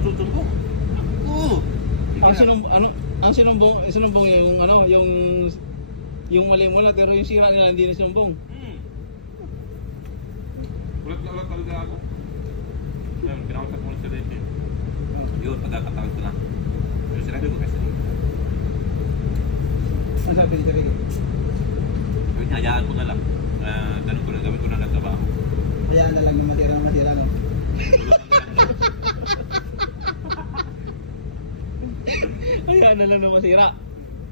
magsusumbong. Oo. Ang sinumbong yung ano, yung mali mo lang, pero yung sira nila hindi na sinumbong. Ulat na ulat talaga ako. Yan, pinakausap ko na sila ito. Yun, pagkakatawag ko na. Pero sinabi ko kasi. Ano sabi ni Jericho? Yun, hayaan ko na lang. Ganun ko na, gawin ko na nagtrabaho. Hayaan na lang yung matira, no? Tulungan na lang. Hayaan na lang na masira.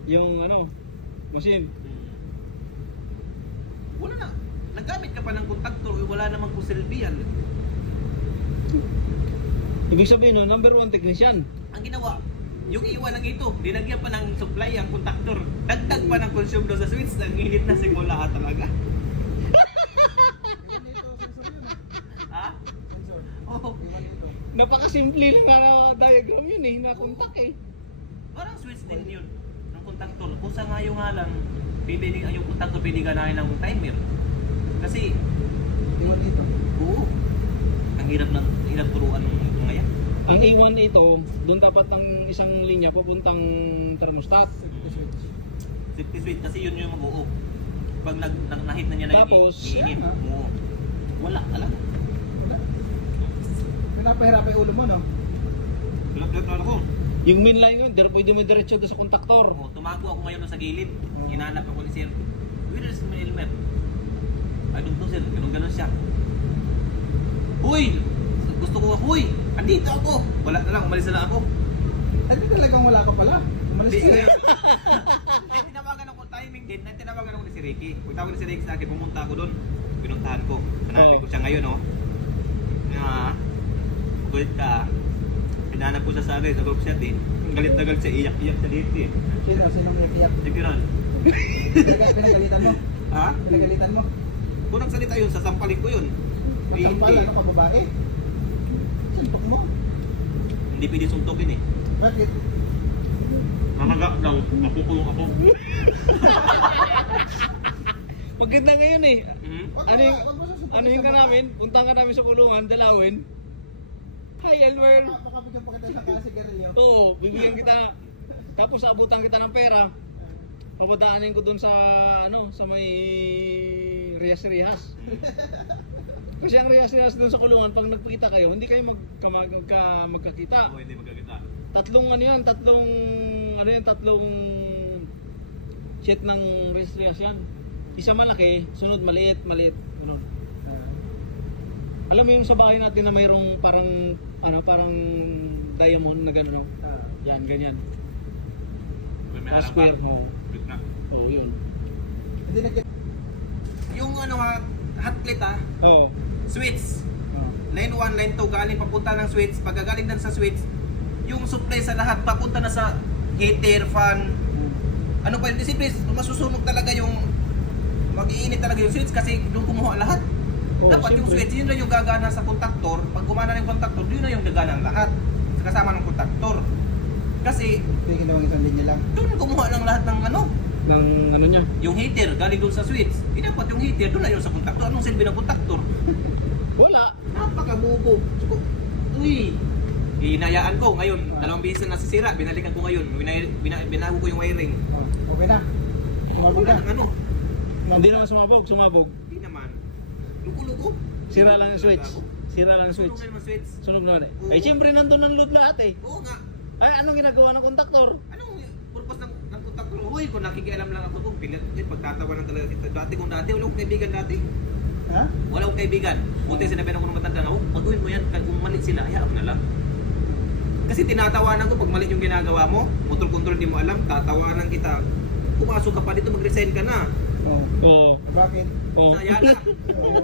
Yung ano, machine. Wala na. Nagamit ka pa ng kontaktor, wala namang kusilbihan. Ibig sabihin no, number 1 technician. Ang ginawa, yung iwan ng ito, dinagyan pa ng supply ang kontaktor. Dagdag pa ng consume doon sa switch, ang init na simula talaga. Ha? Oo. Napakasimple lang na diagram yun eh, na contact eh. Parang switch din yun, ng kontaktor. Kung sa ngayon nga lang, yung kontaktor pwede ganahin ng timer. Kasi, Iwan dito. oo, ang hirap turuan ng mga yan. Ang A1 ito, doon dapat ang isang linya papuntang thermostat. Safety switch kasi yun yung mag-uo. Pag nahit na niya na Tapos, iinit, oo. Wala talaga. Pinapahirap yung ulo mo no? Tulad ako. Yung main line yun, pwede mo diretso doon sa kontaktor. Oo, tumago ako ngayon sa gilid. Hinanap ako ni Sir. Where is my helmet? Ay, doon to Sir. Ganun siya. Huy! Gusto ko, huy! Andito ako! Wala na lang, umalis na lang ako. Hindi talagang wala ka pala. Umalis ka. Hindi, tinawagan ako timing din. Tinawagan ako ni si Ricky. Pag tawag ni si Ricky sa akin, pumunta ako doon. Pinuntahan ko. Hanapin ko siya ngayon, oh. Kulit ka. Hinanap ko siya sa akin, sa group chat eh. Ang galit na galit siya, iyak-iyak siya dito eh. Sinong iyak-iyak? Sige ron. Pinagalitan mo? Ha? Pinagalitan mo? Kung nagsalita yun, sasampalin ko yun. Magsampal, ano ka babae? Suntok mo? Hindi pwede suntukin eh. Bakit? Mamaga daw, makukulong ako. Maganda ngayon eh. Hmm? Ano yung ka namin? Punta ka namin sa kulungan, dalawin. Hi Elmer! Baka bigyan pa kita ng kasigarilyo. Oo, bibigyan kita. Tapos abutan kita ng pera. Papadaanin ko dun sa sa may Rihas-Rihas. Kasi ang Rihas-Rihas dun sa kulungan, pag nagpakita kayo, hindi kayo magkakita. Oo, hindi magkakita. Tatlong sheet ng Rihas-Rihas yan. Isa malaki, sunod maliit. Ano? Alam mo yung sa bahay natin na mayroong parang diamond na gano'n, no? Yan, ganyan. May Ah, harap square pa. mo. Gitna. Oo, yun. Hindi na Yung hot plate Oo. switch. Line 1, line 2, galing papunta ng switch. Pagkagaling din sa switch, yung supply sa lahat papunta na sa heater, fan. Ano pa yun? Siyempre, masusunog talaga yung mag-iinit talaga yung switch kasi doon kumuha lahat. Oo, Dapat yung siyempre. switch, yun na yung gagana sa kontaktor. Pag gumana na yung kontaktor, yun na yung gagana ng lahat. Kasama ng kontaktor. Kasi Pwede gawang isang linya lang. doon kumuha ng lahat ng Ng ano niya. yung heater galing doon sa switch. Dapat yung heater doon na yun sa kontaktor. Anong silbi ng kontaktor? Wala. Napakabubo. Uy! Hinayaan ko ngayon. 2 beses na nasisira. Binalikan ko ngayon. Binago ko yung wiring. Oh, okay na. Sumabog Wala na. nang ano. Hindi naman sumabog. Hindi naman. Lugo-lugo. Sira lang yung switch. Sunog na naman switch. Sunog naman eh. Oo. Ay, siyempre nandun ang load lahat eh. Oo nga. Ay, anong ginagawa ng kontaktor? Anong purpose ng kontaktor? Uy, kung nakikialam lang ako kung pagtatawanan talaga kita. Dati, wala akong kaibigan dati. Ha? Wala akong kaibigan. Buti sinabi na ko ng matanda na, pagawin mo yan, kung mali sila, hayaan mo na lang. Kasi tinatawanan ko pag mali yung ginagawa mo, motor control hindi mo alam, tatawanan kita. Pumasok ka pa dito, mag-resign ka na. Oh. Oo. Bakit? Oo. Sayang na. Oh.